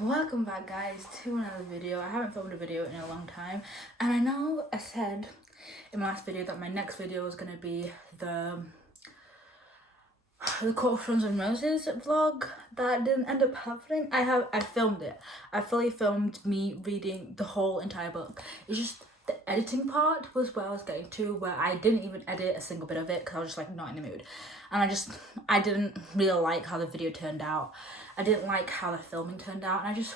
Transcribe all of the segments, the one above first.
Welcome back, guys, to another video. I haven't filmed a video in a long time, and I know I said in my last video that my next video was going to be the Court of Thorns and Roses vlog. That didn't end up happening. I filmed it. I fully filmed me reading the whole entire book. It's just the editing part was where I was getting to, where I didn't even edit a single bit of it because I was just like not in the mood, and I didn't really like how the video turned out. I didn't like how the filming turned out, and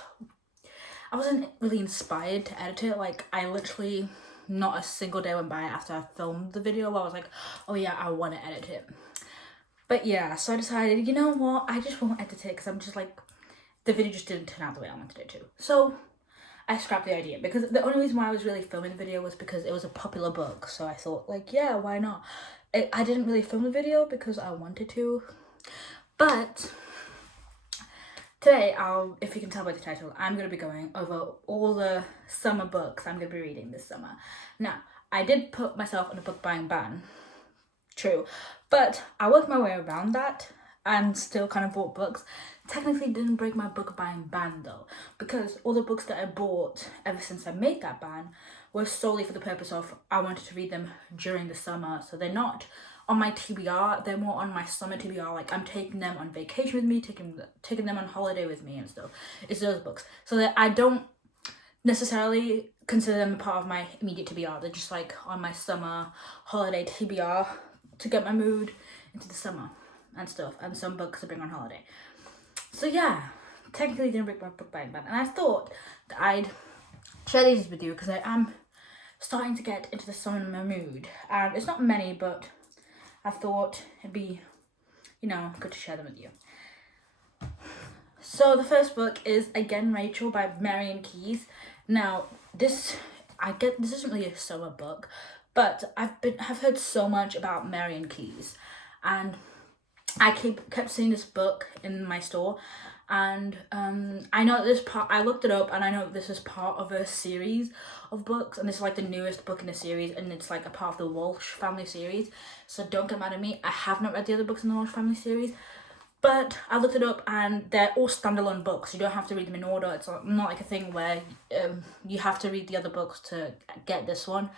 I wasn't really inspired to edit it. Like, I literally, not a single day went by after I filmed the video where I was like, oh yeah, I want to edit it. But yeah, so I decided, you know what, I just won't edit it because I'm just like, the video just didn't turn out the way I wanted it to. So I scrapped the idea, because the only reason why I was really filming the video was because it was a popular book. So I thought, like, yeah, why not? I didn't really film the video because I wanted to. But today, if you can tell by the title, I'm going to be going over all the summer books I'm going to be reading this summer. Now, I did put myself on a book buying ban, true, but I worked my way around that and still kind of bought books. Technically didn't break my book buying ban though, because all the books that I bought ever since I made that ban were solely for the purpose of I wanted to read them during the summer. So they're not on my TBR, they're more on my summer TBR. Like, I'm taking them on vacation with me, taking them on holiday with me and stuff. It's those books. So that I don't necessarily consider them a part of my immediate TBR. They're just like on my summer holiday TBR to get my mood into the summer and stuff. And some books to bring on holiday. So yeah, technically didn't break my book buying ban. And I thought that I'd share these with you because I am starting to get into the summer mood. And it's not many, but I thought it'd be, good to share them with you. So the first book is Again Rachel by Marian Keyes. Now, this isn't really a summer book, but I've heard so much about Marian Keyes, and I kept seeing this book in my store, and I know this part. I looked it up, and I know this is part of a series of books, and this is like the newest book in the series, and it's like a part of the Walsh family series. So don't get mad at me. I have not read the other books in the Walsh family series, but I looked it up, and they're all standalone books. You don't have to read them in order. It's not like a thing where you have to read the other books to get this one.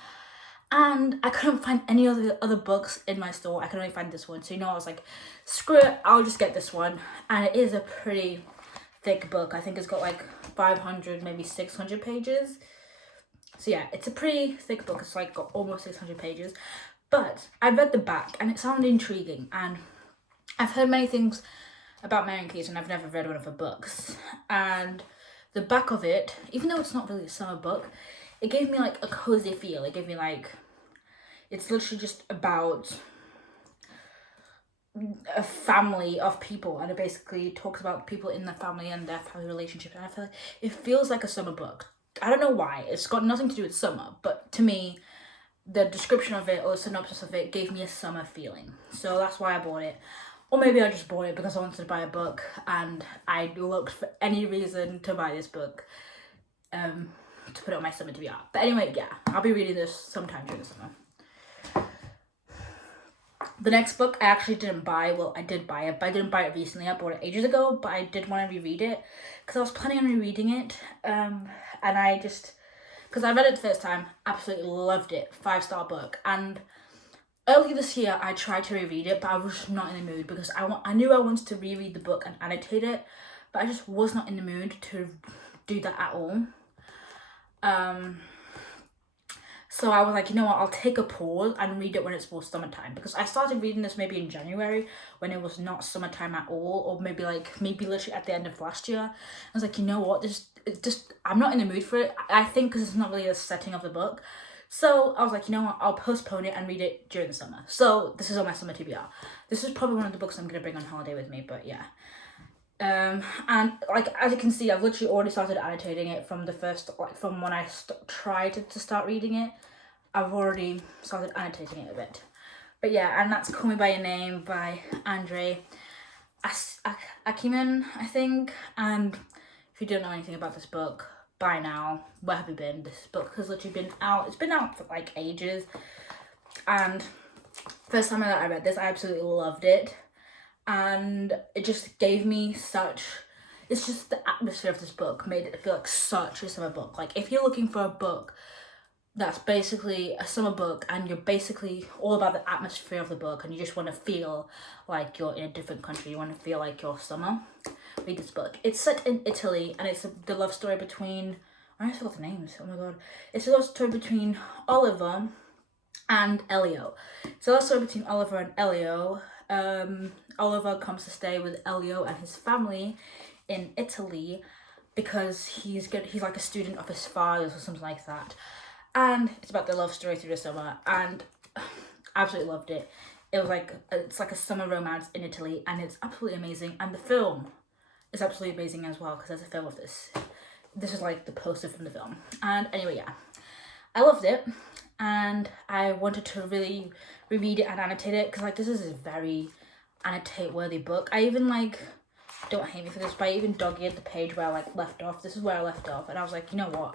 And I couldn't find any other books in my store. I could only find this one. So, I was like, screw it, I'll just get this one. And it is a pretty thick book. I think it's got like 500, maybe 600 pages. So yeah, it's a pretty thick book. It's like got almost 600 pages. But I read the back and it sounded intriguing. And I've heard many things about Marian Keyes, and I've never read one of her books. And the back of it, even though it's not really a summer book, it gave me like a cozy feel. It gave me like, it's literally just about a family of people, and it basically talks about people in the family and their family relationship. And I feel like it feels like a summer book. I don't know why. It's got nothing to do with summer, but to me, the description of it or the synopsis of it gave me a summer feeling. So that's why I bought it. Or maybe I just bought it because I wanted to buy a book, and I looked for any reason to buy this book. To put it on my summer TBR. But anyway, yeah, I'll be reading this sometime during the summer. The next book I actually didn't buy. Well, I did buy it, but I didn't buy it recently. I bought it ages ago, but I did want to reread it because I was planning on rereading it. And because I read it the first time, absolutely loved it. 5-star book. And earlier this year, I tried to reread it, but I was not in the mood because I knew I wanted to reread the book and annotate it, but I just was not in the mood to do that at all. So I was like, you know what, I'll take a pause and read it when it's more summertime, because I started reading this maybe in January when it was not summertime at all, or maybe literally at the end of last year. I was like, you know what, I'm not in the mood for it. I think because it's not really the setting of the book. So I was like, you know what, I'll postpone it and read it during the summer. So this is on my summer TBR. This is probably one of the books I'm going to bring on holiday with me, but yeah. And like, as you can see, I've literally already started annotating it from the first, from when I tried to start reading it. I've already started annotating it a bit. But yeah, and that's Call Me By Your Name by Andrei Aciman, I think. And if you don't know anything about this book by now, where have you been? This book has literally been out. It's been out for like ages. And first time that I read this, I absolutely loved it. And it just gave me it's just the atmosphere of this book made it feel like such a summer book. Like, if you're looking for a book that's basically a summer book and you're basically all about the atmosphere of the book and you just want to feel like you're in a different country, you want to feel like you're summer, read this book. It's set in Italy and it's the love story between, I always forgot the names, oh my god. It's a love story between Oliver and Elio. It's a love story between Oliver and Elio. Oliver comes to stay with Elio and his family in Italy because he's like a student of his father's or something like that. And it's about their love story through the summer, and I absolutely loved it. It's like a summer romance in Italy, and it's absolutely amazing. And the film is absolutely amazing as well, because there's a film of this. This is like the poster from the film. And anyway, yeah, I loved it, and I wanted to really reread it and annotate it, because like this is a very annotate worthy book. I even don't hate me for this, but I even dog-eared the page where I left off. This is where I left off, and I was like, you know what?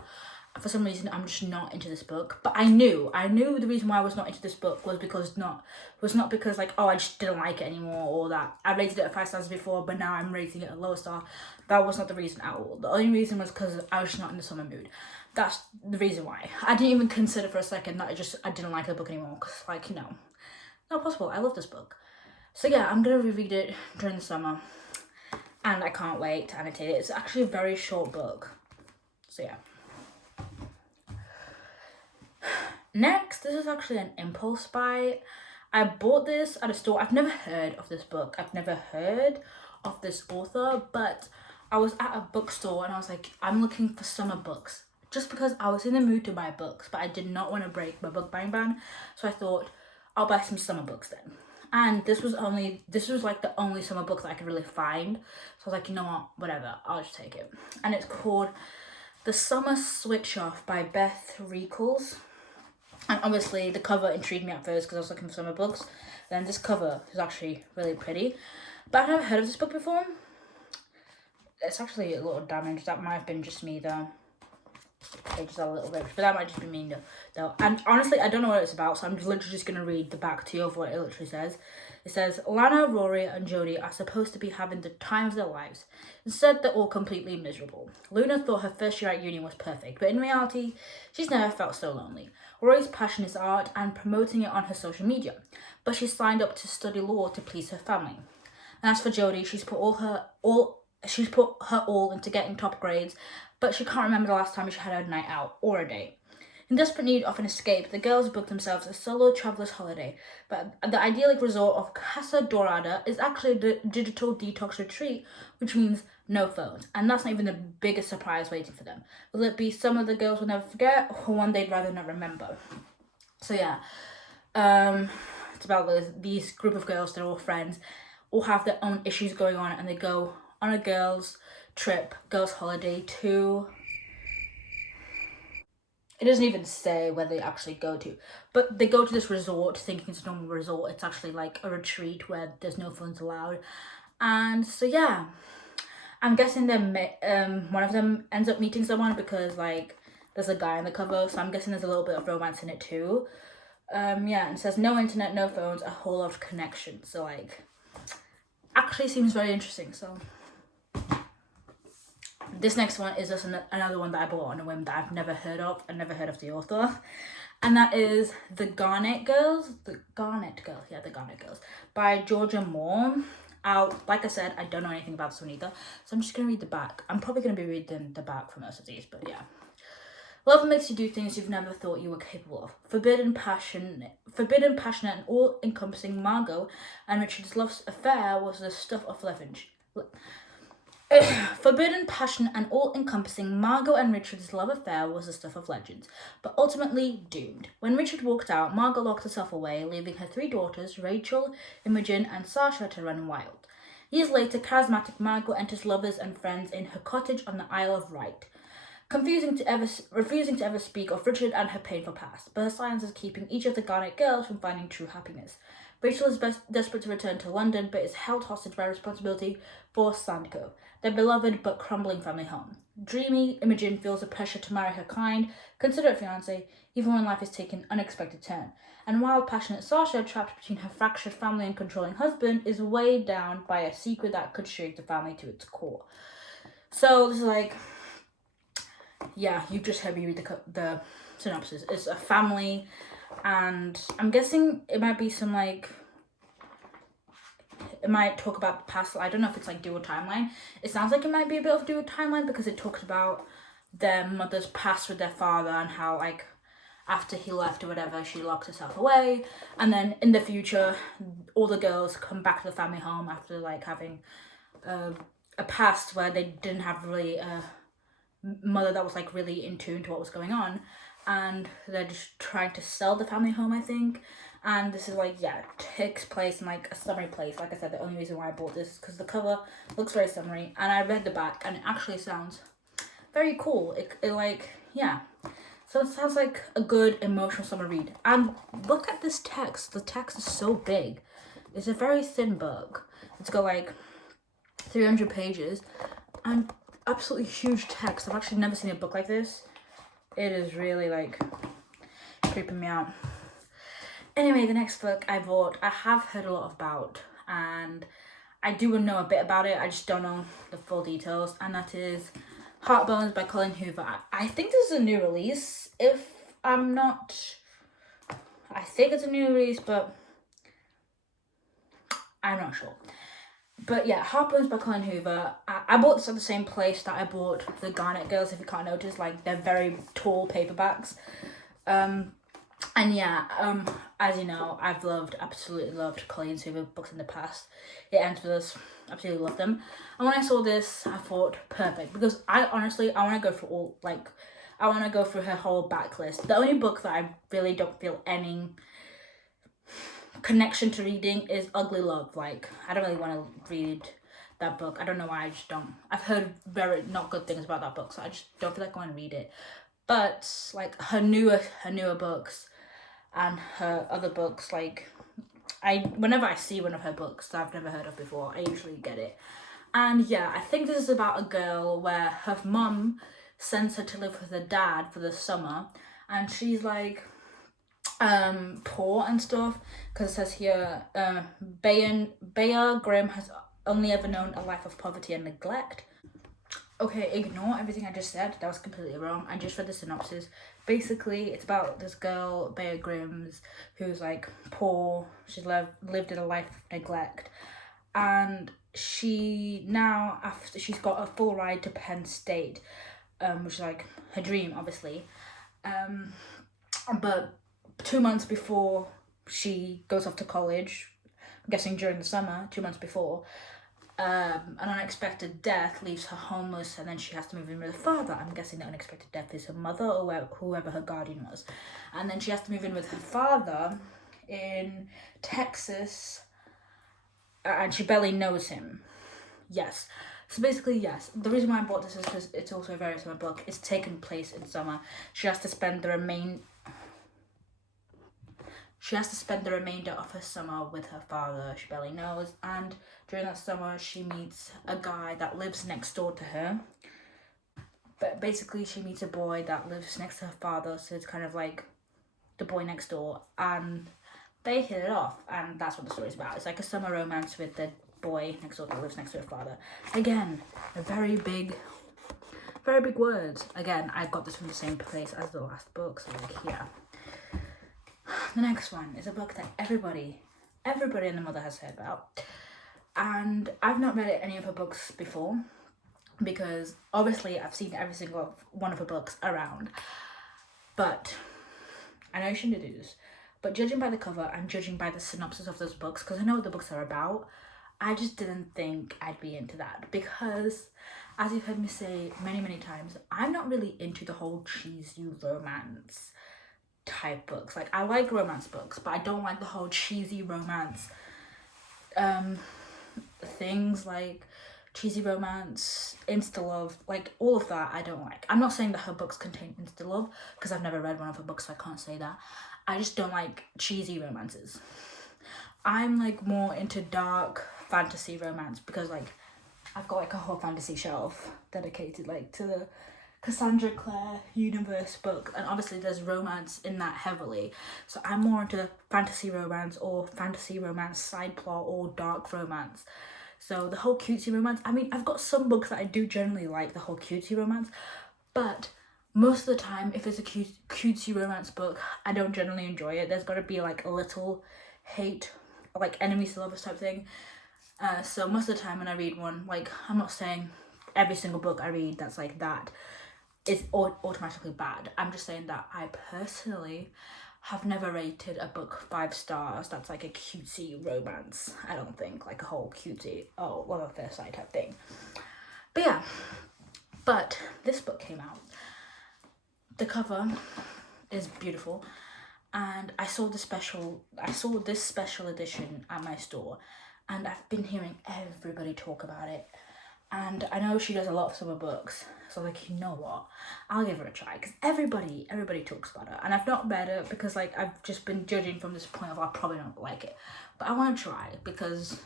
For some reason, I'm just not into this book. But I knew the reason why I was not into this book was not because like, oh, I just didn't like it anymore, or that I rated it at 5 stars before, but now I'm rating it a lower star. That was not the reason at all. The only reason was because I was just not in the summer mood. That's the reason why. I didn't even consider for a second that I didn't like the book anymore, because like, not possible. I love this book. So yeah, I'm gonna reread it during the summer, and I can't wait to annotate it. It's actually a very short book. So yeah. Next, this is actually an impulse buy. I bought this at a store. I've never heard of this book. I've never heard of this author, but I was at a bookstore and I was like, I'm looking for summer books. Just because I was in the mood to buy books, but I did not want to break my book buying ban. So I thought, I'll buy some summer books then. And this was like the only summer book that I could really find. So I was like, you know what, whatever, I'll just take it. And it's called The Summer Switch Off by Beth Reekles. And obviously the cover intrigued me at first because I was looking for summer books. Then this cover is actually really pretty. But I've never heard of this book before. It's actually a little damaged. That might have been just me though. Pages are a little ripped, but that might just be me though. And honestly, I don't know what it's about, so I'm literally just going to read the back to you of what it literally says. It says, Lana, Rory and Jodie are supposed to be having the time of their lives. Instead, they're all completely miserable. Luna thought her first year at uni was perfect, but in reality, she's never felt so lonely. Rory's passion is art and promoting it on her social media, but she signed up to study law to please her family. And as for Jodie, she's put her all into getting top grades, but she can't remember the last time she had a night out or a date. In desperate need of an escape, the girls booked themselves a solo traveller's holiday, but the idyllic resort of Casa Dorada is actually a digital detox retreat, which means no phones, and that's not even the biggest surprise waiting for them. Will it be some of the girls will never forget, or one they'd rather not remember? So yeah, it's about these group of girls, they're all friends, all have their own issues going on, and they go on a girls' trip, girls' holiday to... It doesn't even say where they actually go to, but they go to this resort thinking it's a normal resort. It's actually like a retreat where there's no phones allowed. And so yeah, I'm guessing one of them ends up meeting someone because like there's a guy on the cover, so I'm guessing there's a little bit of romance in it too. Yeah, and it says no internet, no phones, a whole lot of connection. So like, actually seems very interesting. So this next one is just another one that I bought on a whim that I've never heard of. I've never heard of the author. And that is The Garnet Girls. The Garnet Girls by Georgia Moore. Like I said, I don't know anything about this one either. So I'm just going to read the back. I'm probably going to be reading the back for most of these, but yeah. Love makes you do things you've never thought you were capable of. Forbidden, passionate and all-encompassing Margot and Richard's love affair was the stuff of legend. Forbidden, passionate, and all-encompassing, Margot and Richard's love affair was the stuff of legends, but ultimately doomed. When Richard walked out, Margot locked herself away, leaving her 3 daughters, Rachel, Imogen, and Sasha, to run wild. Years later, charismatic Margot enters lovers and friends in her cottage on the Isle of Wight, refusing to ever speak of Richard and her painful past, but her silence is keeping each of the Garnet girls from finding true happiness. Rachel is desperate to return to London, but is held hostage by responsibility for Sandco, their beloved but crumbling family home. Dreamy, Imogen feels the pressure to marry her kind, considerate fiancé, even when life is taking an unexpected turn. And wild, passionate Sasha, trapped between her fractured family and controlling husband, is weighed down by a secret that could shake the family to its core. So this is like, yeah, you just heard me read the synopsis. It's a family, and I'm guessing it might be some like, it might talk about the past. I don't know if it's like dual timeline. It sounds like it might be a bit of dual timeline because it talks about their mother's past with their father and how like after he left or whatever, she locked herself away, and then in the future, all the girls come back to the family home after like having a past where they didn't have really a mother that was like really in tune to what was going on, and they're just trying to sell the family home, I think. And this is like, yeah, takes place in like a summery place. Like I said, the only reason why I bought this is because the cover looks very summery, and I read the back and it actually sounds very cool. It like, yeah. So it sounds like a good emotional summer read. And look at this text. The text is so big. It's a very thin book. It's got like 300 pages and absolutely huge text. I've actually never seen a book like this. It is really like creeping me out. Anyway, the next book I bought, I have heard a lot about, and I do know a bit about it. I just don't know the full details, and that is Heartbones by Colleen Hoover. I think this is a new release. If I'm not, I think it's a new release, but I'm not sure. But yeah, Heartbones by Colleen Hoover. I bought this at the same place that I bought the Garnet Girls, if you can't notice. Like, they're very tall paperbacks. And yeah, as you know, I've absolutely loved Colleen Hoover books in the past. It ends with us, absolutely love them. And when I saw this, I thought, perfect. Because I want to go through all, like, I want to go through her whole backlist. The only book that I really don't feel any connection to reading is Ugly Love. Like, I don't really want to read that book. I don't know why, I just don't. I've heard very not good things about that book, so I just don't feel like I want to read it. But like her newer books and her other books, like, whenever I see one of her books that I've never heard of before, I usually get it. And yeah, I think this is about a girl where her mum sends her to live with her dad for the summer, and she's like poor and stuff, because it says here Bayard Grimm has only ever known a life of poverty and neglect. Okay, ignore everything I just said. That was completely wrong. I just read the synopsis. Basically, it's about this girl, Bayard Grimm's, who's like poor. She's lived in a life of neglect, and she now, after she's got a full ride to Penn State, which is like her dream, obviously. But 2 months before she goes off to college, I'm guessing during the summer, 2 months before, an unexpected death leaves her homeless, and then she has to move in with her father. I'm guessing the unexpected death is her mother or whoever her guardian was. And then she has to move in with her father in Texas, and she barely knows him. Yes. So basically, yes. The reason why I bought this is because it's also a very summer book. It's taken place in summer. She has to spend the remainder of her summer with her father she barely knows, and during that summer she meets a guy that lives next door to her. But basically she meets a boy that lives next to her father, so it's kind of like the boy next door, and they hit it off, and that's what the story's about. It's like a summer romance with the boy next door that lives next to her father. Again, a very big words. Again, I got this from the same place as the last book, so like, yeah. The next one is a book that everybody and the mother has heard about, and I've not read any of her books before because obviously I've seen every single one of her books around, but I know you shouldn't do this, but judging by the cover and judging by the synopsis of those books, because I know what the books are about, I just didn't think I'd be into that, because as you've heard me say many times, I'm not really into the whole cheesy romance type books. Like, I like romance books, but I don't like the whole cheesy romance things, like cheesy romance, insta love, like all of that I don't like. I'm not saying that her books contain insta love, because I've never read one of her books, so I can't say that. I just don't like cheesy romances. I'm like more into dark fantasy romance, because like I've got like a whole fantasy shelf dedicated like to the Cassandra Clare universe book, and obviously there's romance in that heavily, so I'm more into fantasy romance or fantasy romance side plot or dark romance. So the whole cutesy romance, I mean, I've got some books that I do generally like the whole cutesy romance, but most of the time, if it's a cutesy romance book, I don't generally enjoy it. There's got to be like a little hate, like enemies to lovers type thing. So most of the time when I read one, like, I'm not saying every single book I read that's like that is automatically bad. I'm just saying that I personally have never rated a book 5 stars that's like a cutesy romance. I don't think, like a whole cutesy, oh, love at first sight type thing. But yeah, but this book came out. The cover is beautiful, and I saw this special edition at my store, and I've been hearing everybody talk about it. And I know she does a lot of summer books, so like, you know what, I'll give her a try, because everybody talks about her, and I've not read it because like I've just been judging from this point of I probably don't like it, but I want to try because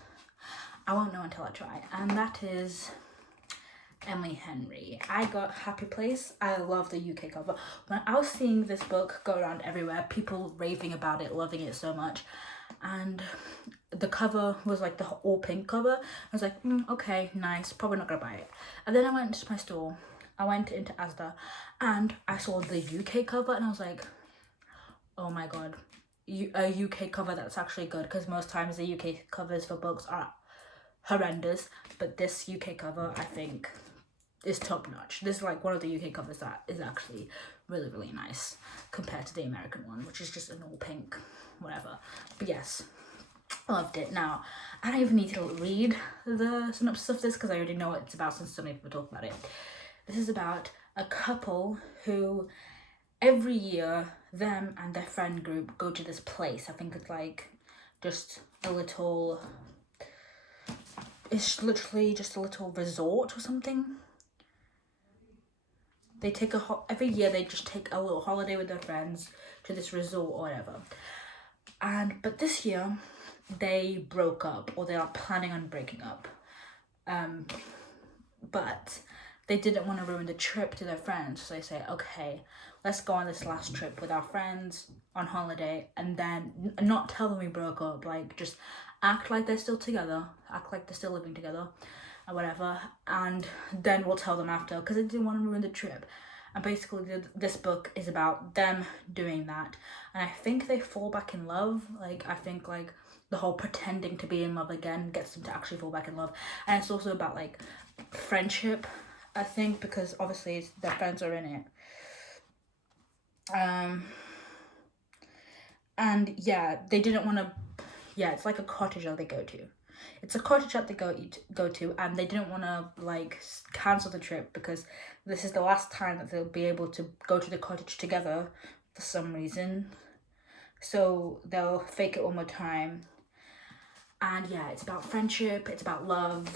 I won't know until I try. And that is Emily Henry. I got Happy Place. I love the UK cover. When I was seeing this book go around everywhere, people raving about it, loving it so much, and the cover was like the all pink cover. I was like, okay, nice, probably not gonna buy it. And then I went to my store, I went into Asda, and I saw the UK cover, and I was like, oh my god, a UK cover that's actually good, because most times the UK covers for books are horrendous, but this UK cover I think is top notch. This is like one of the UK covers that is actually really, really nice compared to the American one, which is just an all pink whatever. But yes, I loved it. Now, I don't even need to read the synopsis of this because I already know what it's about since so many people talk about it. This is about a couple who every year them and their friend group go to this place. I think it's like just a little, it's literally just a little resort or something. They take every year they just take a little holiday with their friends to this resort or whatever. But this year they broke up, or they are planning on breaking up. But they didn't want to ruin the trip to their friends, so they say, okay, let's go on this last trip with our friends on holiday, and then not tell them we broke up, like just act like they're still together, act like they're still living together or whatever, and then we'll tell them after, because they didn't want to ruin the trip. And basically this book is about them doing that, and I think they fall back in love. Like, I think like the whole pretending to be in love again gets them to actually fall back in love. And it's also about like friendship, I think, because obviously their friends are in it. And yeah, they didn't want to, yeah, it's like a cottage that they go to. It's a cottage that they go to, and they didn't want to like cancel the trip because this is the last time that they'll be able to go to the cottage together for some reason. So they'll fake it one more time. And yeah, it's about friendship, it's about love,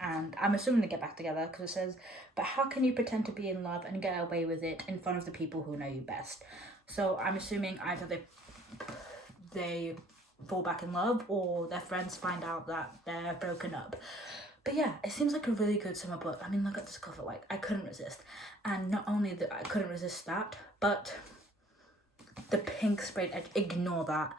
and I'm assuming they get back together because it says, but how can you pretend to be in love and get away with it in front of the people who know you best? So I'm assuming either they fall back in love, or their friends find out that they're broken up. But yeah, it seems like a really good summer book. I mean, look at this cover, like, I couldn't resist. And not only that I couldn't resist that, but the pink sprayed edge, ignore that.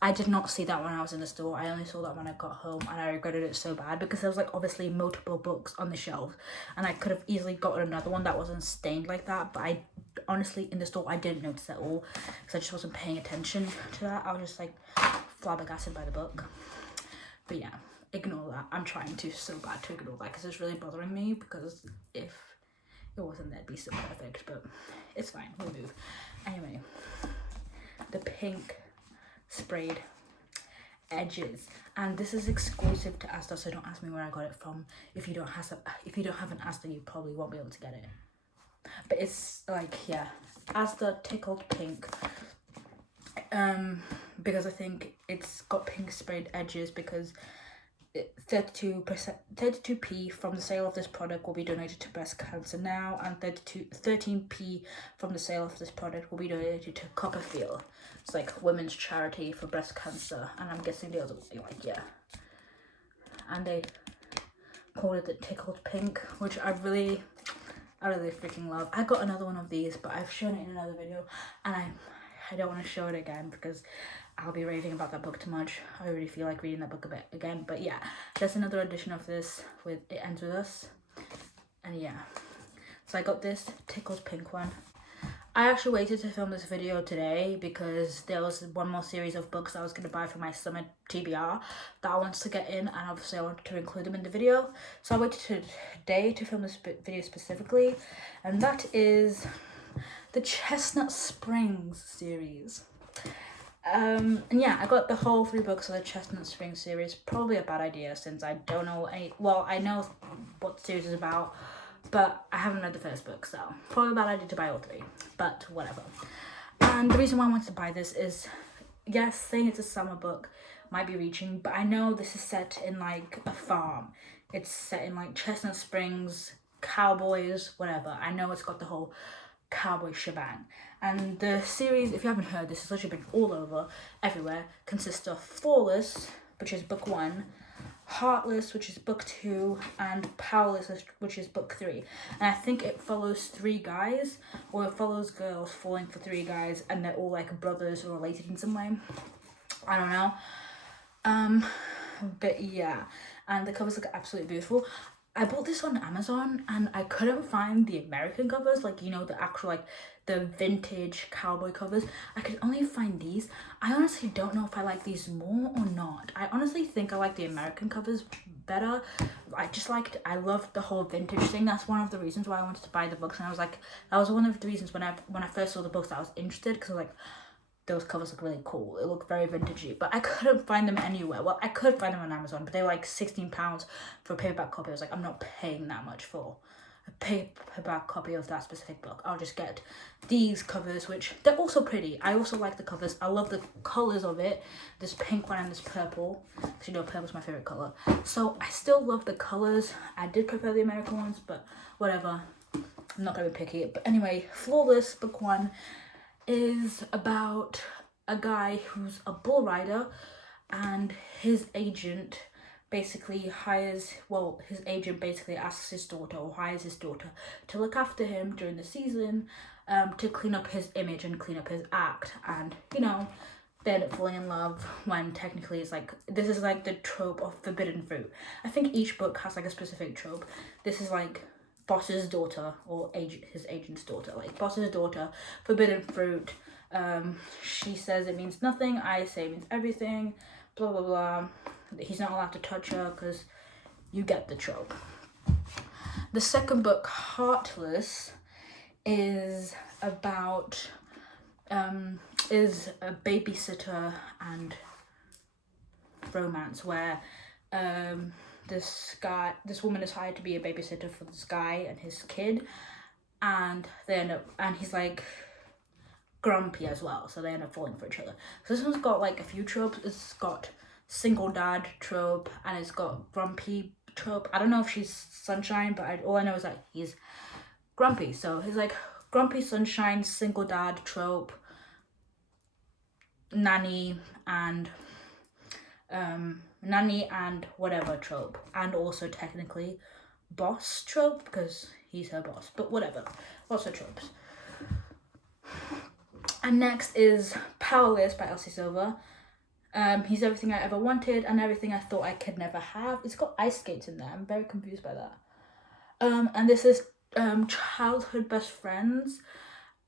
I did not see that when I was in the store. I only saw that when I got home, and I regretted it so bad because there was like obviously multiple books on the shelf, and I could have easily gotten another one that wasn't stained like that. But I honestly, in the store, I didn't notice at all because I just wasn't paying attention to that. I was just like flabbergasted by the book. But yeah, ignore that. I'm trying to so bad to ignore that because it's really bothering me, because if it wasn't, that'd be so perfect, but it's fine, we'll move. Anyway, the pink sprayed edges, and this is exclusive to Asda, so don't ask me where I got it from. If you don't have an Asda, you probably won't be able to get it. But it's like, yeah, Asda Tickled Pink, because I think it's got pink sprayed edges because 32p from the sale of this product will be donated to breast cancer now, and 13p from the sale of this product will be donated to Copperfield. It's like women's charity for breast cancer, and I'm guessing the other one, like, yeah. And they called it the Tickled Pink, which I really freaking love. I got another one of these, but I've shown it in another video, and I don't want to show it again because I'll be raving about that book too much. I already feel like reading that book a bit again. But yeah, there's another edition of this with It Ends With Us. And yeah, so I got this Tickled Pink one. I actually waited to film this video today because there was one more series of books I was going to buy for my summer TBR that I wanted to get in, and obviously I wanted to include them in the video. So I waited today to film this video specifically, and that is the Chestnut Springs series. And yeah, I got the whole 3 books of the Chestnut Springs series. Probably a bad idea since I don't know any, well, I know what the series is about, but I haven't read the first book, so probably a bad idea to buy all 3, but whatever. And the reason why I wanted to buy this is, yes, saying it's a summer book might be reaching, but I know this is set in like a farm. It's set in like Chestnut Springs, cowboys, whatever. I know it's got the whole cowboy shebang. And the series, if you haven't heard, this has literally been all over, everywhere, consists of Flawless, which is book 1, Heartless, which is book 2, and Powerless, which is book 3. And I think it follows 3 guys, or it follows girls falling for 3 guys, and they're all like brothers or related in some way. I don't know. But yeah, and the covers look absolutely beautiful. I bought this on Amazon and I couldn't find the American covers, like, you know, the actual, like, the vintage cowboy covers. I could only find these. I honestly don't know if I like these more or not. I honestly think I like the American covers better. I loved the whole vintage thing. That's one of the reasons why I wanted to buy the books, and I was like, that was one of the reasons when I first saw the books that I was interested, because I was like, those covers look really cool. It looked very vintagey, but I couldn't find them anywhere. Well, I could find them on Amazon, but they were like £16 for a paperback copy. I was like, I'm not paying that much for a paperback copy of that specific book. I'll just get these covers, which they're also pretty. I also like the covers. I love the colors of it. This pink one and this purple. Because you know, purple's my favorite color. So I still love the colors. I did prefer the American ones, but whatever. I'm not gonna be picky. But anyway, Flawless, book 1, is about a guy who's a bull rider, and his agent basically asks his daughter, or hires his daughter, to look after him during the season, to clean up his image and clean up his act. And you know, they end up falling in love, when technically it's like, this is like the trope of forbidden fruit. I think each book has like a specific trope. This is like boss's daughter, or his agent's daughter, like boss's daughter, forbidden fruit. She says it means nothing, I say it means everything, blah blah blah. He's not allowed to touch her, because you get the trope. The second book, Heartless, is about is a babysitter and romance, where this woman is hired to be a babysitter for this guy and his kid, and he's like grumpy as well, so they end up falling for each other. So this one's got like a few tropes. It's got single dad trope, and it's got grumpy trope. I don't know if she's Sunshine, but all I know is that he's grumpy. So he's like grumpy Sunshine, single dad trope, nanny and whatever trope, and also technically boss trope, because he's her boss, but whatever, lots of tropes. And next is Powerless by Elsie Silver. He's everything I ever wanted and everything I thought I could never have. It's got ice skates in there. I'm very confused by that. And this is childhood best friends.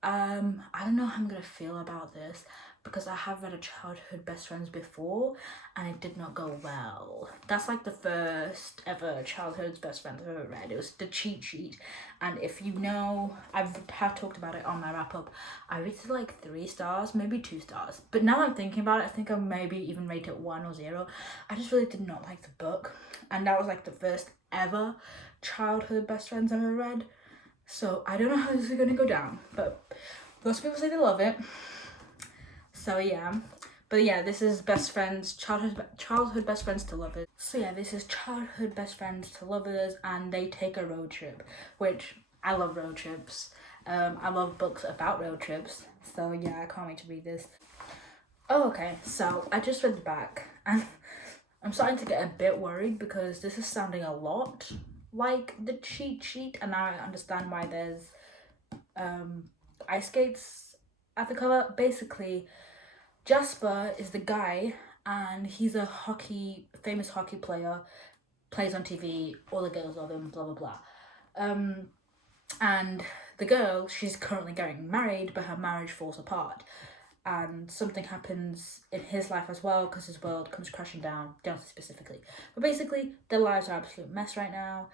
I don't know how I'm gonna feel about this, because I have read a childhood best friends before and it did not go well. That's like the first ever childhood best friends I've ever read. It was the cheat sheet, and if you know, have talked about it on my wrap up. I rated it like 3 stars, maybe 2 stars, but now I'm thinking about it, I think I maybe even rate it 1 or 0. I just really did not like the book, and that was like the first ever childhood best friends I've ever read. So I don't know how this is gonna go down, but lots of people say they love it. So yeah, but yeah, this is best friends, childhood best friends to lovers. So yeah, this is childhood best friends to lovers, and they take a road trip, which I love road trips. I love books about road trips. So yeah, I can't wait to read this. Oh, okay, so I just read the back, and I'm starting to get a bit worried, because this is sounding a lot like the cheat sheet, and now I understand why there's ice skates at the cover. Basically, Jasper is the guy, and he's a famous hockey player, plays on TV, all the girls love him, blah blah blah. And the girl, she's currently getting married, but her marriage falls apart. And something happens in his life as well, because his world comes crashing down, don't say specifically. But basically, their lives are an absolute mess right now.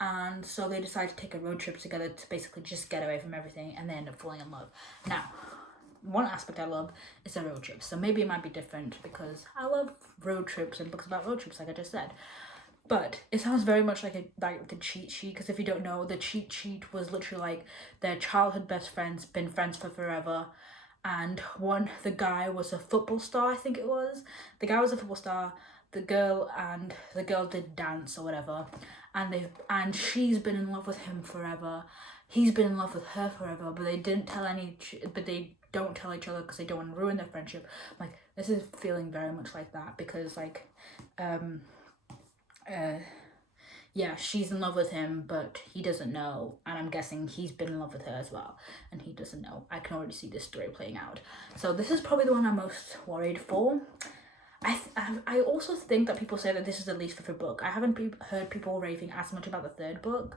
And so they decide to take a road trip together to basically just get away from everything, and they end up falling in love. Now, one aspect I love is a road trip. So maybe it might be different because I love road trips and books about road trips, like I just said. But it sounds very much like the cheat sheet, because if you don't know, the cheat sheet was literally like their childhood best friends, been friends for forever. And the guy was a football star, I think it was. The guy was a football star. The girl did dance or whatever, and she's been in love with him forever. He's been in love with her forever, but they don't tell each other because they don't want to ruin their friendship. Like, this is feeling very much like that, because like yeah, she's in love with him, but he doesn't know, and I'm guessing he's been in love with her as well, and he doesn't know. I can already see this story playing out. So this is probably the one I'm most worried for. I also think that people say that this is the least favorite book. I haven't heard people raving as much about the third book.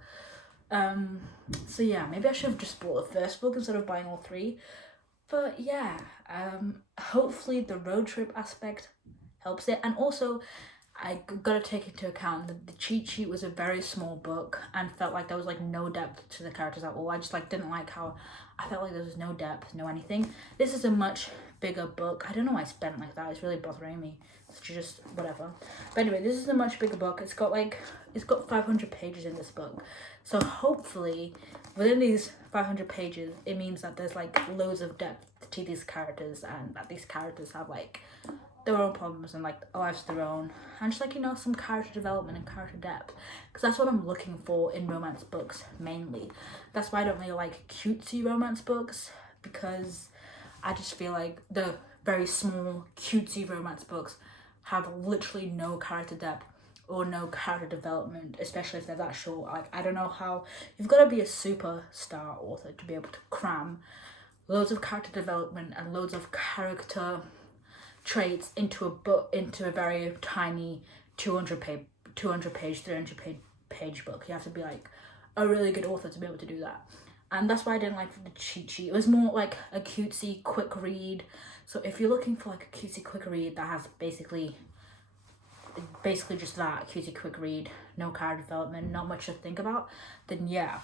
So yeah, maybe I should have just bought the first book instead of buying all three. But yeah, hopefully the road trip aspect helps it. And also, I gotta take into account that the cheat sheet was a very small book and felt like there was like no depth to the characters at all. I just like didn't like how I felt like there was no depth, no anything. This is a much bigger book. I don't know why I spent like that. It's really bothering me. It's just whatever. But anyway, this is a much bigger book. It's got 500 pages in this book. So hopefully within these 500 pages, it means that there's like loads of depth to these characters, and that these characters have like their own problems and like lives of their own, and just like, you know, some character development and character depth, because that's what I'm looking for in romance books mainly. That's why I don't really like cutesy romance books, because I just feel like the very small cutesy romance books have literally no character depth or no character development, especially if they're that short. Like, I don't know how you've got to be a superstar author to be able to cram loads of character development and loads of character traits into a very tiny 300 page book. You have to be like a really good author to be able to do that. And that's why I didn't like the cheat sheet. It was more like a cutesy quick read. So if you're looking for like a cutesy quick read that has basically just that, cutesy quick read, no character development, not much to think about, then yeah.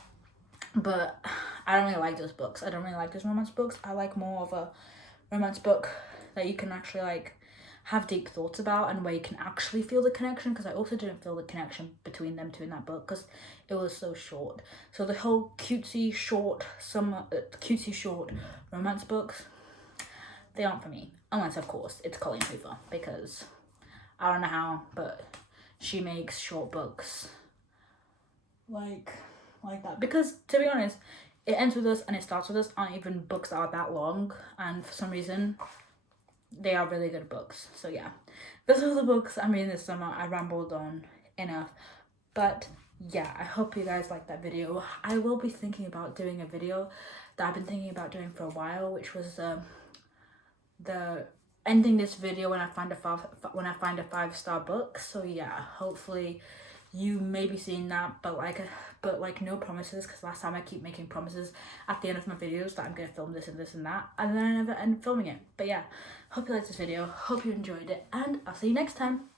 But I don't really like those books. I don't really like those romance books. I like more of a romance book that you can actually like have deep thoughts about, and where you can actually feel the connection, because I also didn't feel the connection between them two in that book because it was so short. So the whole cutesy short romance books, they aren't for me, unless of course it's Colleen Hoover, because I don't know how, but she makes short books like that. Because to be honest, it ends with us and it starts with us aren't even books that are that long, and for some reason they are really good books. So yeah, those are the books I'm reading this summer. I rambled on enough, but yeah, I hope you guys like that video. I will be thinking about doing a video that I've been thinking about doing for a while, which was the ending this video when I find a 5-star book. So yeah, hopefully you may be seeing that, but like no promises, because last time I keep making promises at the end of my videos that I'm gonna film this and this and that, and then I never end up filming it. But yeah, hope you liked this video, hope you enjoyed it, and I'll see you next time.